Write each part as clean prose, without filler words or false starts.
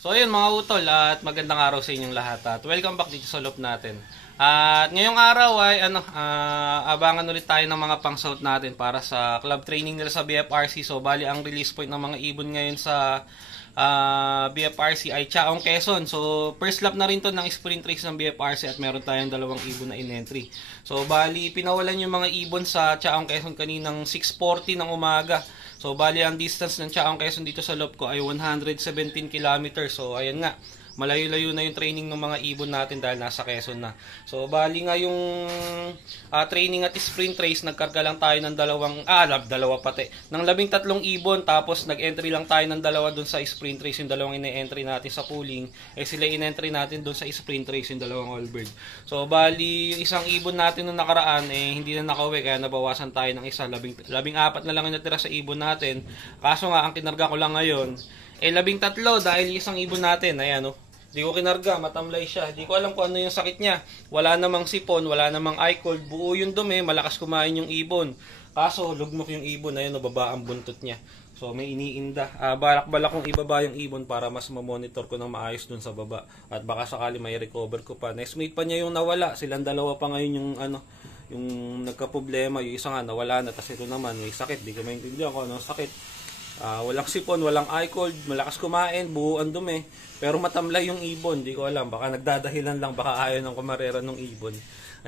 So ayun mga utol at magandang araw sa inyong lahat at welcome back dito sa loop natin. At ngayong araw ay abangan ulit tayo ng mga pang-south natin para sa club training nila sa BFRC. So bali ang release point ng mga ibon ngayon sa BFRC ay Chaong Quezon. So first lap na rin to ng sprint race ng BFRC at meron tayong dalawang ibon na in-entry. So bali pinawalan yung mga ibon sa Chaong Quezon kaninang 6:40 ng umaga. So bali ang distance ng Chaong Quezon dito sa loop ko ay 117 kilometers. So ayan nga, malayo-layo na yung training ng mga ibon natin dahil nasa Quezon na. So bali nga yung training at sprint race, nagkarga lang tayo ng dalawa pati, ng 13 ibon, tapos nag-entry lang tayo ng dalawa dun sa sprint race, yung dalawang ine-entry natin sa pooling, sila in-entry natin dun sa sprint race, yung dalawang allbird. So bali yung isang ibon natin nung nakaraan hindi na nakauwi, kaya nabawasan tayo ng isa, 14 na lang yung natira sa ibon natin. Kaso nga ang kinarga ko lang ngayon 13 dahil isang ibon natin, ayan di ko kinarga, matamlay siya. Di ko alam kung ano yung sakit niya. Wala namang sipon, wala namang eye cold, buo yung dumi, malakas kumain yung ibon. Kaso lugmok yung ibon, ayun baba ang buntot niya. So may iniinda. Balak-balak kong ibaba yung ibon para mas ma-monitor ko ng maayos dun sa baba. At baka sakali may recover ko pa. Next mate pa niya yung nawala. Silang dalawa pa ngayon yung nagka-problema. Yung isa nga nawala na, tas ito naman may sakit. Di ko maintindihan kung ano sakit. Walang sipon, walang eye cold, malakas kumain, buo ang dumi, pero matamlay yung ibon. Di ko alam, baka nagdadahilan lang, baka ayaw ng kumarera ng ibon.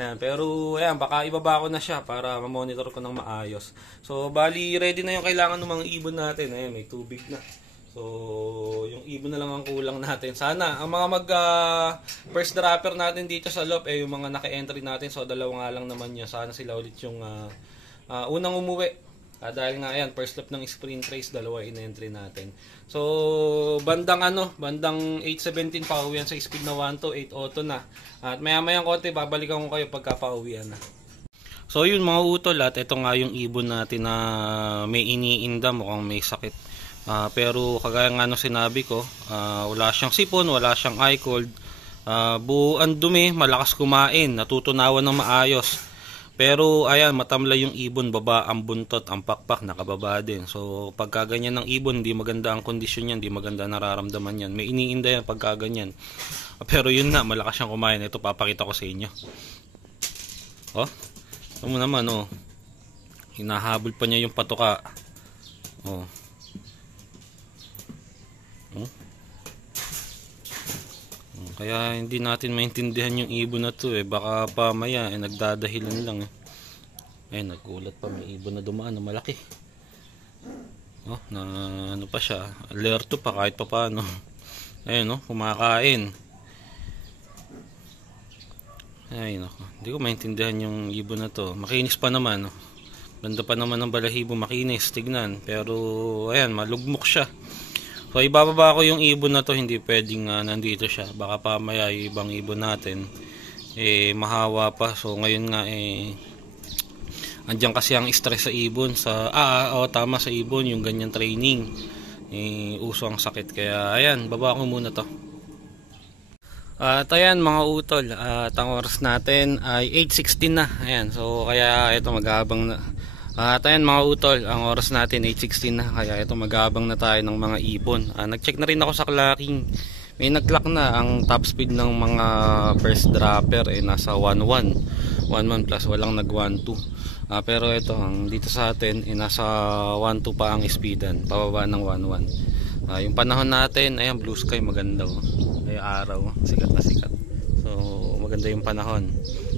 Ayan, pero ayan, baka ibaba ko na siya para ma-monitor ko ng maayos. So bali ready na yung kailangan ng mga ibon natin. Ayan, may tubig na. So yung ibon na lang ang kulang natin. Sana ang mga first dropper natin dito sa loop yung mga naka-entry natin. So dalawa nga lang naman yun. Sana sila ulit yung unang umuwi. Dahil nga ayan, first lap ng sprint race, dalawa in-entry natin. So bandang 8:17 pauwian sa speed na 1 to 8 auto na. At maya-mayang konti babalikan ko kayo pagka pauwian na. So yun mga utol, at ito nga yung ibon natin na may iniinda, mukhang may sakit. Pero kagaya nga sinabi ko, wala siyang sipon, wala siyang eye cold, buo ang dumi, malakas kumain, natutunawan ng maayos. Pero ayan, matamlay yung ibon, baba ang buntot, ang pakpak nakababa din. So pagka ganyan ng ibon, hindi maganda ang kondisyon yan, hindi maganda nararamdaman yan. May iniinda yan pagka ganyan. Pero yun na, malakas siyang kumain. Ito papakita ko sa inyo. Ito mo naman hinahabol pa niya yung patuka. Kaya hindi natin maintindihan yung ibon na to baka pamaya nagdadahilan lang nagulat pa, may ibon na dumaan na malaki. Na pa siya, alerto pa kahit pa paano. Ayun kumakain. Hindi ko maintindihan yung ibon na to. Makinis pa naman Ganda pa naman ng balahibo, makinis tignan. Pero ayan, malugmok siya. So ibababa ko yung ibon na to, hindi pwedeng nandito siya. Baka pamaya yung ibang ibon natin mahawa pa. So ngayon nga andiyan kasi ang stress sa ibon tama sa ibon yung ganyan training. Uso ang sakit, kaya ayan, baba ko muna to. At ayan mga utol, at ang oras natin ay 8:16 na. Ayan, so kaya ito mag-aabang na. At ayan mga utol, ang oras natin 8:16 na, kaya ito mag-aabang na tayo ng mga ibon. Nag-check na rin ako sa clocking. May nag-clock na ang top speed ng mga first dropper nasa 11 plus, walang nag 12. Pero ito dito sa atin nasa 12 pa ang speedan, pababa ng 11. Yung panahon natin, ayan, blue sky, maganda ay araw, sikat na sikat. So maganda yung panahon.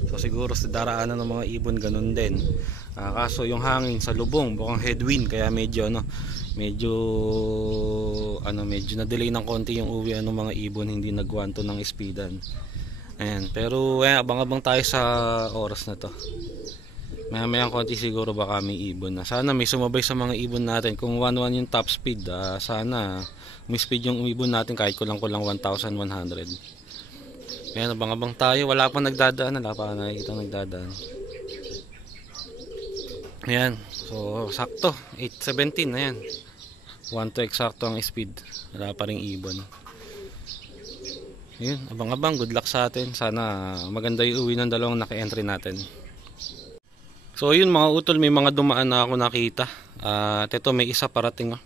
So siguro sa daraanan ng mga ibon ganun din. Kaso yung hangin sa lubong mukhang headwind, kaya medyo na-delay ng konti yung uwi ng mga ibon, hindi nagwanto ng speedan. Ayan, pero abang-abang tayo sa oras na to. Maya-mayang konti siguro baka may ibon na. Sana may sumabay sa mga ibon natin. Kung 1-1 yung top speed, sana may speed yung ibon natin kahit kulang 1,100. Ayan, abang-abang tayo. Wala pang nagdadaan, wala pa nakikita nagdadaan. Ayan, so sakto 8:17 na yan. 1 to eksakto ang speed, wala pa ring ibon. Ayun, abang-abang, good luck sa atin. Sana maganda yung uwi ng dalawang naka-entry natin. So yun mga utol, may mga dumaan na ako nakita. At ito may isa parating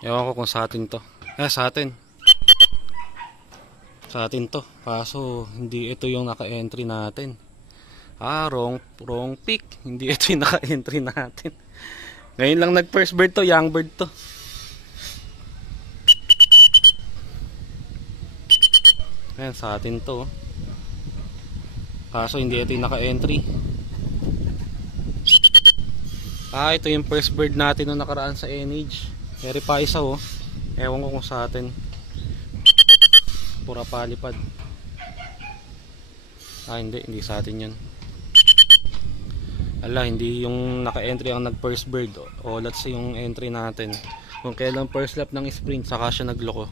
Ewan ko kung sa atin to. Sa atin. Sa atin to. Kaso, hindi ito yung naka-entry natin. Wrong pick. Hindi ito yung naka-entry natin. Ngayon lang nag-first bird to. Young bird to. Ayan, sa atin to. Kaso, hindi ito yung naka-entry. Ito yung first bird natin nung nakaraan sa NH. Eri pa isa oh. Ewan ko kung sa atin. Pura palipad. Hindi sa atin yan. Hindi yung naka-entry ang nag-first bird. O let's say yung entry natin. Kung kailan first lap ng sprint, saka siya nagloko.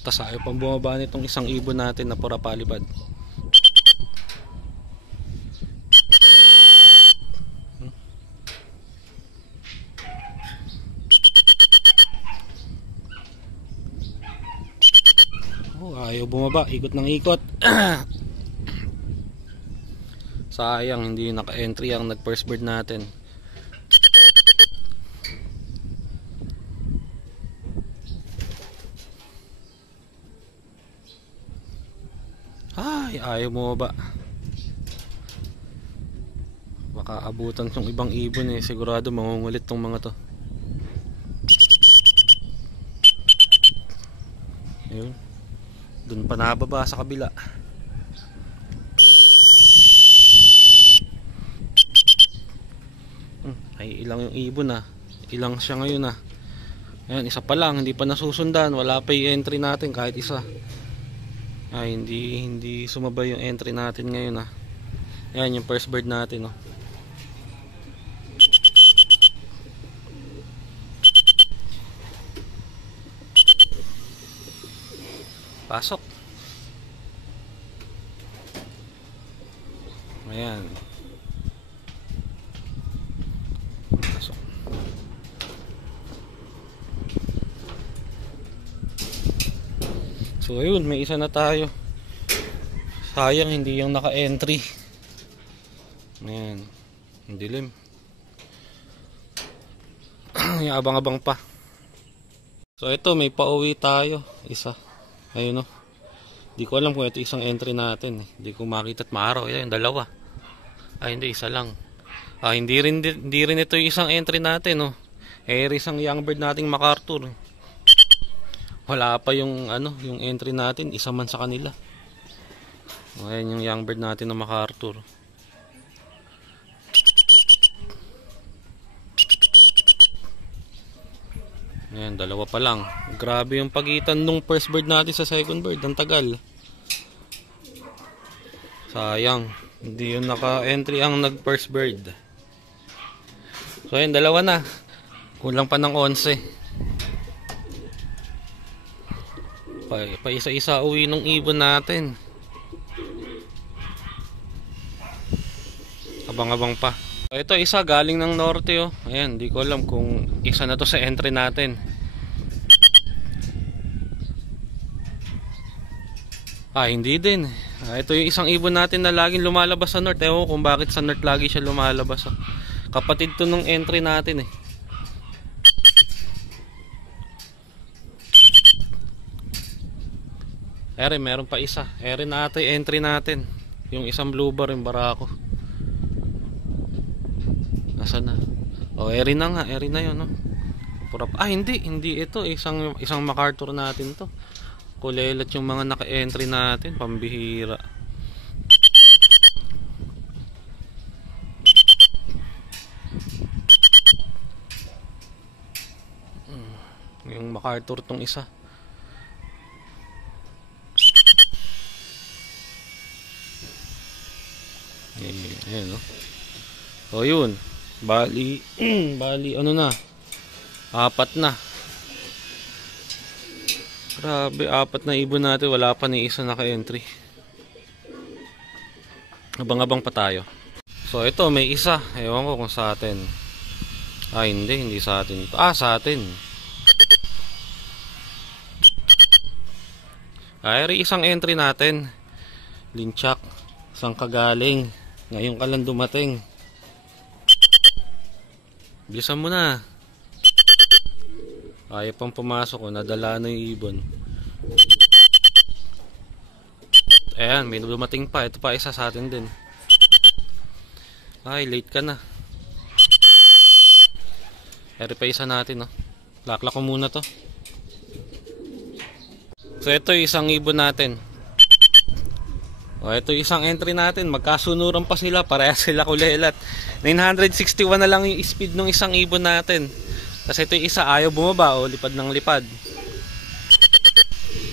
Tapos ayaw pang bumaba nitong isang ibon natin na pura palipad. Ayaw bumaba, ikot ng ikot. Sayang, hindi naka-entry ang nag-first bird natin. Ayaw bumaba. Baka abutan tong ibang ibon sigurado mangungulit tong mga to. Ayun. Doon pa nababa sa kabila. Ay ilang yung ibon Ilang siya ngayon Ayan, isa pa lang, hindi pa nasusundan. Wala pa yung entry natin kahit isa. Hindi sumabay yung entry natin ngayon Ayan yung first bird natin Pasok. Ayan. Pasok. So ayun, may isa na tayo. Sayang hindi yung naka-entry. Ayan. Ang dilim. Yung abang-abang pa. So ito, may pauwi tayo. Isa. Ayun Hindi ko alam kung ito isang entry natin Hindi ko makita at maaraw. Ayan, dalawa. Hindi, isa lang. Hindi rin ito yung isang entry natin isang young bird nating MacArthur. Wala pa yung yung entry natin, isa man sa kanila. Ayan yung young bird natin na MacArthur. Ayan, dalawa pa lang. Grabe yung pagitan nung first bird natin sa second bird. Ang tagal. Sayang. Hindi yung naka-entry ang nag-first bird. So ayan, dalawa na. Kulang pa ng 11. Pa isa-isa uwi nung ibon natin. Abang-abang pa. So, ito isa galing ng norte Ayan, di ko alam kung isa na to sa entry natin. Hindi din. Ito yung isang ibon natin na laging lumalabas sa north. Ewan ko kung bakit sa north lagi siya lumalabas. Kapatid to nung entry natin meron pa isa. Na ata yung entry natin. Yung isang blue bar, yung barako. Nasaan na? Eri na nga. Eri na yun hindi ito. Isang MacArthur natin to. Kulelat yung mga naka-entry natin. Pambihira. Yung MacArthur tong isa. Ayan yun. Bali apat na. Grabe, apat na ibon natin. Wala pa ni isa naka-entry. Abang-abang pa tayo. So ito, may isa. Ewan ko kung sa atin. Hindi sa atin. Sa atin. Isang entry natin. Linchak. Isang kagaling. Ngayon ka lang dumating. Bilisan mo na. Ayaw pang pumasok, oh. Nadala na yung ibon. Ayan, may dumating pa. Ito pa isa sa atin din. Ay, late ka na. Eri pa isa natin, oh. Laklak ko muna to. So ito yung isang ibon natin. O ito yung isang entry natin. Magkasunuran pa sila. Parehas sila kulelat. 961 na lang yung speed ng isang ibon natin. Kasi ito yung isa ayaw bumaba. O lipad ng lipad.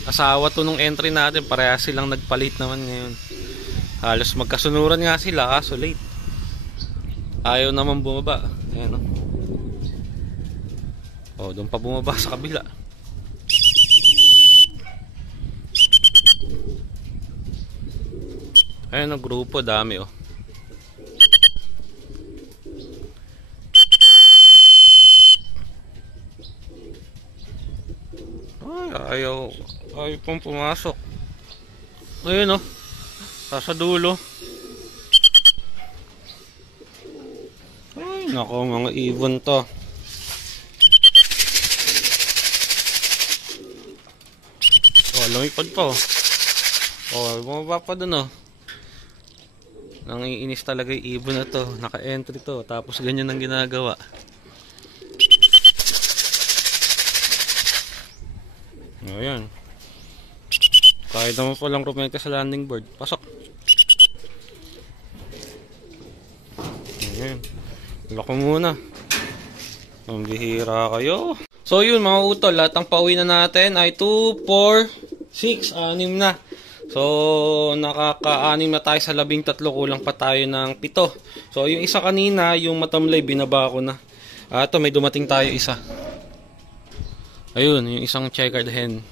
Asawa to nung entry natin. Parehas silang nagpalit naman ngayon. Halos magkasunuran nga sila. Kaso late. Ayaw naman bumaba. Ayan, o doon pa bumaba sa kabila. Ayun ang grupo, dami oh. Ay, ayaw pang pumasok. Ayun oh. Sa dulo. Ay, nako, mga ibon to. Oh, lumipad pa oh. Oh, bumaba pa dun oh. Nangiinis talaga yung ibon na to. Naka-entry to. Tapos ganyan ang ginagawa. Ayan. Kahit naman palang rumete sa landing board. Pasok. Ayan. Lako muna. Ang bihira kayo. So yun mga utol. Lahat ng pauwi na natin ay 2, 4, 6, 6 na. So, nakaka-anim na tayo sa 13, kulang pa tayo ng 7. So, yung isa kanina, yung matamlay, binaba ko na. Ito, may dumating tayo isa. Ayun, yung isang checkered hen.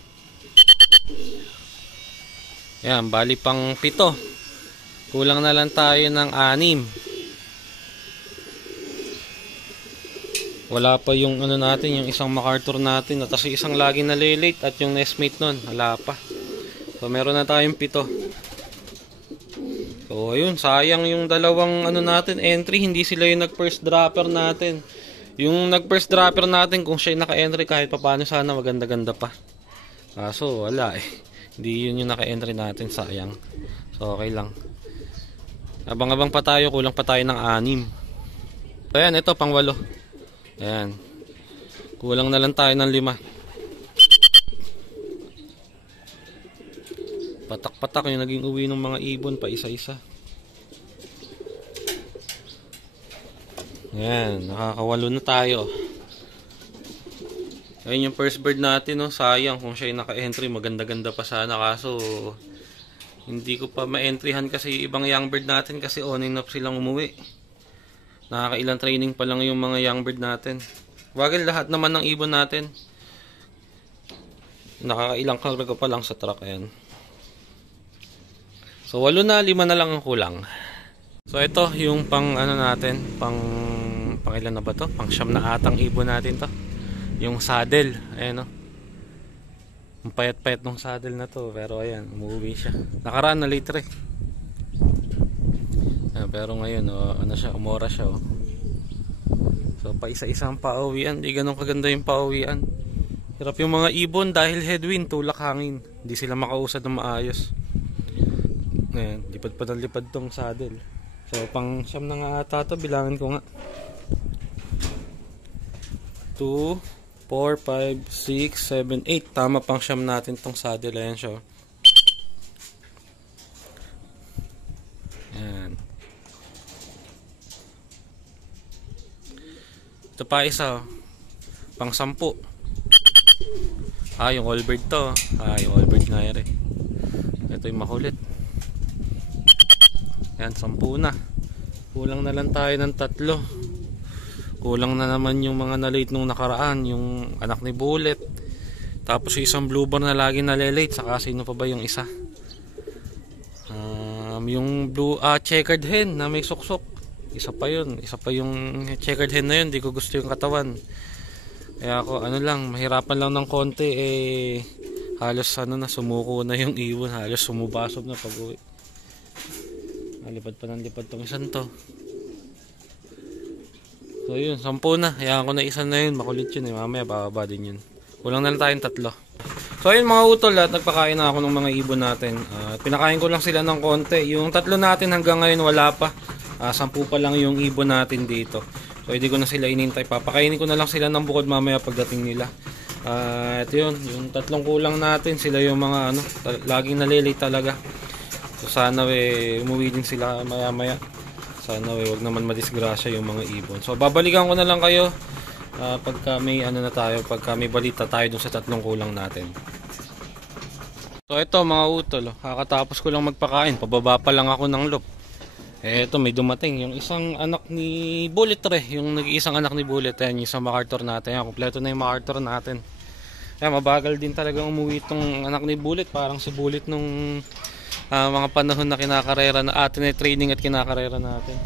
Yan, bali pang 7. Kulang na lang tayo ng 6. Wala pa yung ano natin, yung isang MacArthur natin. At yung isang lagi na late at yung nestmate nun, wala pa. So meron na tayong 7. So ayun, sayang yung dalawang ano natin entry, hindi sila yung nag first dropper natin. Yung nag first dropper natin, kung siya yung naka-entry kahit papaano sana maganda-ganda pa. Kaso wala eh. Hindi yun yung naka-entry natin, sayang. So okay lang. Abang-abang pa tayo, kulang pa tayo ng 6. So ayan, ito pang 8. Ayan. Kulang na lang tayo ng 5. Patak-patak yung naging uwi ng mga ibon pa isa-isa. Ayan, nakakawalo na tayo. Ayun yung first bird natin, no? Sayang kung siya yung naka-entry, maganda-ganda pa sana. Kaso hindi ko pa ma-entryhan kasi ibang young bird natin kasi on and off silang umuwi. Nakakailang training pa lang yung mga young bird natin. Wagil lahat naman ng ibon natin. Nakakailang karga pa lang sa truck. Ayan. So 8 na, 5 na lang ang kulang. So ito yung pang ano natin, pang ilan na ba to? Pang 9 na atang ibon natin to. Yung saddle, ayan oh. Ang payat-payat ng saddle na to, pero ayan, umuwi siya. Nakaraan na late rin. Ayan, pero ngayon oh, ano siya, umora siya oh. So pa isa-isang pauwian, di ganun kaganda yung pauwian. Hirap yung mga ibon dahil headwind, tulak hangin. Hindi sila makausad ng maayos. Ngayon, lipad pa ng lipad tong saddle. So, pang 9 na nga ata ito. Bilangin ko nga. 2, 4, 5, 6, 7, 8. Tama pang 9 natin tong saddle. Ayan siya. Ayan. Ito pa isa. Pang 10. Yung allbird to. Yung allbird nga yari. Ito yung makulit. Yan, 10 na. Kulang na lang tayo ng 3. Kulang na naman yung mga na-late nung nakaraan. Yung anak ni Bullet. Tapos yung isang blue bar na lagi na-late. Saka sino pa ba yung isa? Yung blue checkered hen na may suksok. Isa pa yun. Isa pa yung checkered hen na yun. Di ko gusto yung katawan. Kaya ako ano lang, mahirapan lang ng konti halos ano na, sumuko na yung ibon. Halos sumubasob na pag uwi. Lipad pa ng lipad tong isang to. So yun, 10 na. Hayaan ko na isa na yun. Makulit yun eh. Mamaya bababa din yun. Kulang na lang tayong 3. So ayun mga utol, at nagpakain na ako ng mga ibon natin. Pinakain ko lang sila ng konti. Yung 3 natin hanggang ngayon wala pa. 10 pa lang yung ibon natin dito. So hindi ko na sila inintay. Papakainin ko na lang sila ng bukod mamaya pagdating nila. Ito yun, yung 3 kulang natin. Sila yung mga laging nalilate talaga. So sana umuwi din sila maya maya. Sana wag naman madisgrasya yung mga ibon. So babalikan ko na lang kayo pagka may pagka may balita tayo dun sa 3 kulang natin. So ito mga utol, kakatapos ko lang magpakain, pababa pa lang ako ng loop. Ito may dumating, yung isang anak ni Bullet yung nag-iisang anak ni Bullet, yung isang MacArthur natin. Kompleto na yung MacArthur natin. Mabagal din talaga umuwi itong anak ni Bullet, parang si Bullet nung mga panahon na kinakarera na atin, training at kinakarera natin.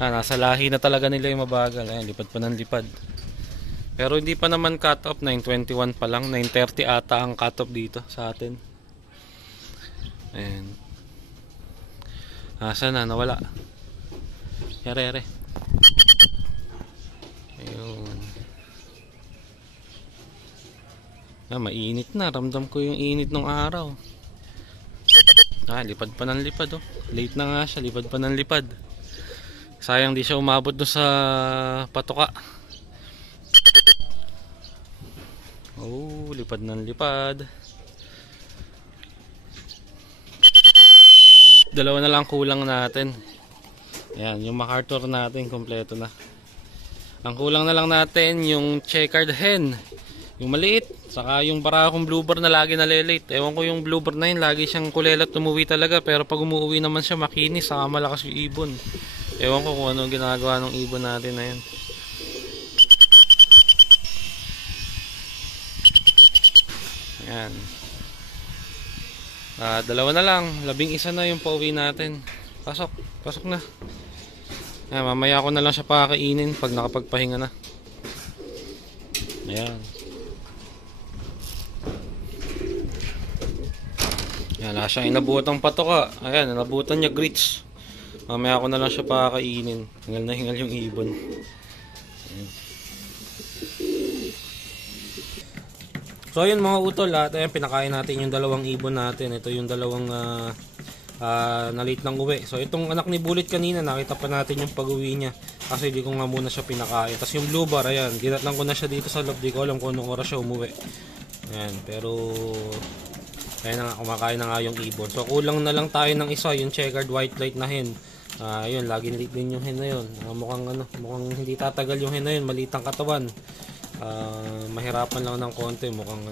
Nasa lahi na talaga nila yung mabagal. Lipad pa ng lipad. Pero hindi pa naman cut off, 9:21 pa lang, 9:30 ata ang cut off dito sa atin. Ayan. Asa na, nawala. Yare. Ayun. Mainit na, ramdam ko yung init ng araw. Lipad pa ng lipad oh. Late na nga siya, lipad pa ng lipad. Sayang di siya umabot doon sa patoka. Lipad ng lipad. 2 na lang kulang natin. Ayan, yung MacArthur natin kompleto na. Ang kulang na lang natin yung checkered hen, yung maliit, saka yung barakong bluebird na lagi nalilate. Ewan ko yung bluebird na yun, lagi siyang kulelat umuwi talaga, pero pag umuwi naman siya makinis, saka malakas yung ibon. Ewan ko kung ano ginagawa ng ibon natin na yun. Ayan. 2 na lang, 11 na yung pauwi natin. Pasok na. Mamaya ko na lang siya pakakainin pag nakapagpahinga na. Ayan. Wala siyang inabutang patoka. Ayan, inabutan niya grits. Mamaya ko na lang siya pakakainin. Hingal na hingal yung ibon. Ayan. So ayun mga utol, ayan, pinakain natin yung 2 ibon natin. Ito yung 2 na late ng uwi. So itong anak ni Bullet kanina, nakita pa natin yung pag-uwi niya. Kasi di ko nga muna siya pinakain. Tapos yung blue bar, ayan, ginatlang ko na siya dito sa loob. Di ko alam kung anong oras siya umuwi. Ayan, pero ayan na nga, kumakain na nga yung ibon. So kulang na lang tayo ng isa, yung checkered white light na hen. Ayun, laging late din yung hen na yun. Mukhang hindi tatagal yung hen na yun, maliit ang katawan. Mahirapan lang ng konti, mukhang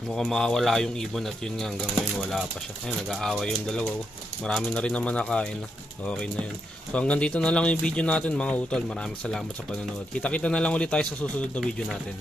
mawawala yung ibon, at yun nga hanggang ngayon wala pa siya. Ayun, nag-aaway yung 2. Marami na rin naman nakain na. Okay na yun. So hanggang dito na lang yung video natin mga utol. Maraming salamat sa panonood. Kita-kita na lang ulit tayo sa susunod na video natin.